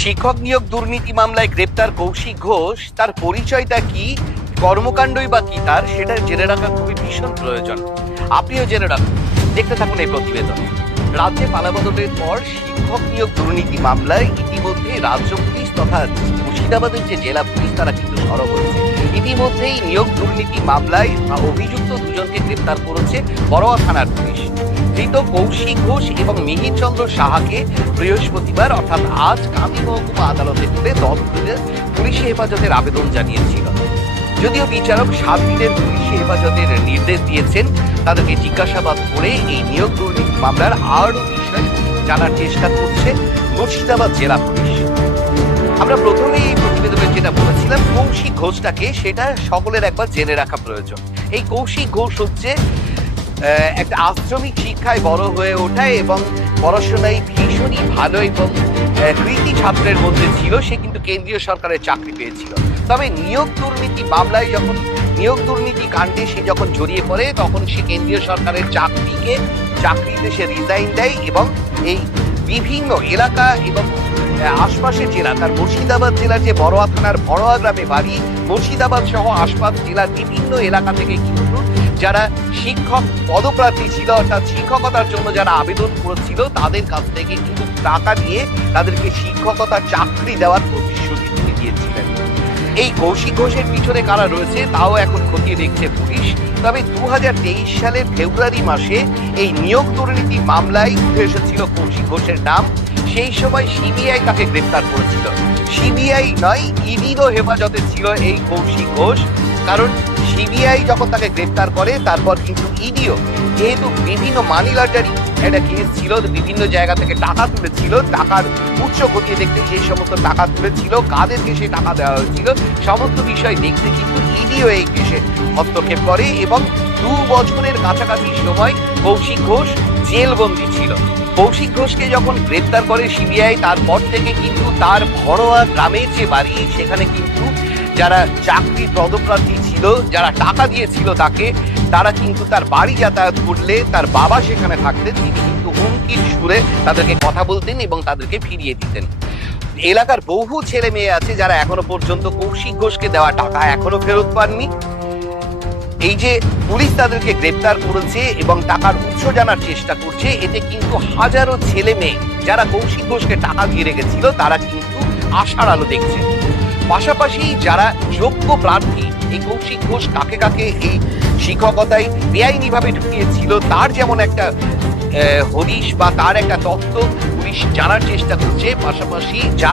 শিক্ষক নিয়োগ দুর্নীতি মামলায় গ্রেপ্তার কৌশিক ঘোষ, তার পরিচয়টা কি, কর্মকাণ্ডই বা কি তার, সেটা জেনে রাখা খুবই ভীষণ প্রয়োজন। আপনিও জেনে রাখুন, দেখতে থাকুন এই প্রতিবেদন। রাজ্যে পালাবদলের পর শিক্ষক নিয়োগ দুর্নীতি মামলায় ইতিমধ্যে রাজ্য পুলিশ তথা মুর্শিদাবাদের যে জেলা পুলিশ তারা কিন্তু সরব হয়েছে। ইতিমধ্যেই নিয়োগ দুর্নীতি মামলায় অভিযুক্ত দুজনকে গ্রেপ্তার করেছে বড়োয়া থানার পুলিশ। ধৃত কৌশিক ঘোষ এবং মিহির চন্দ্র সাহাকে বৃহস্পতিবার অর্থাৎ আজ কান্দি মহকুমা আদালতে তুলে 10 দিনের পুলিশি হেফাজতের আবেদন জানিয়েছিল। যদিও বিচারক 7 দিনের পুলিশি হেফাজতের নির্দেশ দিয়েছেন, তাদেরকে জিজ্ঞাসাবাদ করে এই নিয়োগ দুর্নীতি মামলার আরও বিষয় জানার চেষ্টা করছে মুর্শিদাবাদ জেলা পুলিশ। আমরা প্রথমেই এই প্রতিবেদনে যেটা বলেছিলাম, কৌশিক ঘোষটাকে, সেটা সকলের একবার জেনে রাখা প্রয়োজন। এই কৌশিক ঘোষ হচ্ছে একটা আশ্রমিক শিক্ষায় বড় হয়ে ওঠা এবং পড়াশোনায় ভীষণই ভালো এবং কৃতি ছাত্রের মধ্যে ছিল। সে কিন্তু কেন্দ্রীয় সরকারের চাকরি পেয়েছিল। তবে নিয়োগ দুর্নীতি মামলায় যখন নিয়োগ দুর্নীতি কাণ্ডে সে যখন জড়িয়ে পড়ে, তখন সে কেন্দ্রীয় সরকারের চাকরিতে সে রিজাইন দেয় এবং এই বিভিন্ন এলাকা এবং আশপাশের জেলা, তার মুর্শিদাবাদ জেলার যে বড়োয়া থানার বড়োয়া গ্রামে বাড়ি, মুর্শিদাবাদ সহ আশপাশ জেলার বিভিন্ন এলাকা থেকে কিন্তু যারা শিক্ষক পদপ্রার্থী ছিল, অর্থাৎ শিক্ষকতার জন্য যারা আবেদন করেছিল, তাদের কাছ থেকে কিন্তু টাকা নিয়ে তাদেরকে শিক্ষকতার চাকরি দেওয়ার প্রতিশ্রুতি তিনি দিয়েছিলেন। এই কৌশিক ঘোষের পিছনে কারা রয়েছে তাও এখন খতিয়ে দেখছে পুলিশ। তবে 2023 সালের ফেব্রুয়ারি মাসে এই নিয়োগ দুর্নীতি মামলায় উঠে এসেছিল কৌশিক ঘোষের নাম। সেই সময় সিবিআই তাকে গ্রেপ্তার করেছিল। সিবিআই নয়, ইডিরও হেফাজতে ছিল এই কৌশিক ঘোষ। কারণ সিবিআই যখন তাকে গ্রেপ্তার করে, তারপর কিন্তু ইডিও, যেহেতু বিভিন্ন মানি লন্ডারিং একটা কেস ছিল, বিভিন্ন জায়গা থেকে টাকা তুলেছিল, টাকার উৎস খতিয়ে দেখতে সেই সমস্ত টাকা তুলেছিল, কাদেরকে সেই টাকা দেওয়া হয়েছিল, সমস্ত বিষয় দেখতে কিন্তু ইডিও এই কেসে হস্তক্ষেপ করে এবং 2 বছরের কাছাকাছি সময় কৌশিক ঘোষ জেলবন্দি ছিল। কৌশিক ঘোষকে যখন গ্রেপ্তার করে সিবিআই, তারপর থেকে কিন্তু তার বড়োয়া গ্রামের যে বাড়ি, সেখানে কিন্তু যারা চাকরি পদপ্রার্থী ছিল, যারা টাকা দিয়েছিল তাকে, তারা কিন্তু তার বাড়ি যাতায়াত করলে, তার বাবা সেখানে থাকতেন, তিনি কিন্তু হুমকির সুরে তাদেরকে কথা বলতেন এবং তাদেরকে ফিরিয়ে দিতেন। এলাকার বহু ছেলে মেয়ে আছে যারা এখনো পর্যন্ত কৌশিক ঘোষকে দেওয়া টাকা এখনো ফেরত পাননি। এই যে পুলিশ তাদেরকে গ্রেপ্তার করেছে এবং টাকার উৎস জানার চেষ্টা করছে, এতে কিন্তু হাজারো ছেলে মেয়ে যারা কৌশিক ঘোষকে টাকা দিয়ে রেখেছিল, তারা কিন্তু আশার আলো দেখছে। পাশাপাশি যারা যোগ্য প্রার্থী, এই কৌশিক ঘোষ কাকে কাকে এই শিক্ষকতায় বেআইনিভাবে ঢুকিয়েছিল, তার যেমন একটা হদিশ বা তার একটা তথ্য পুলিশ জানার চেষ্টা করছে। পাশাপাশি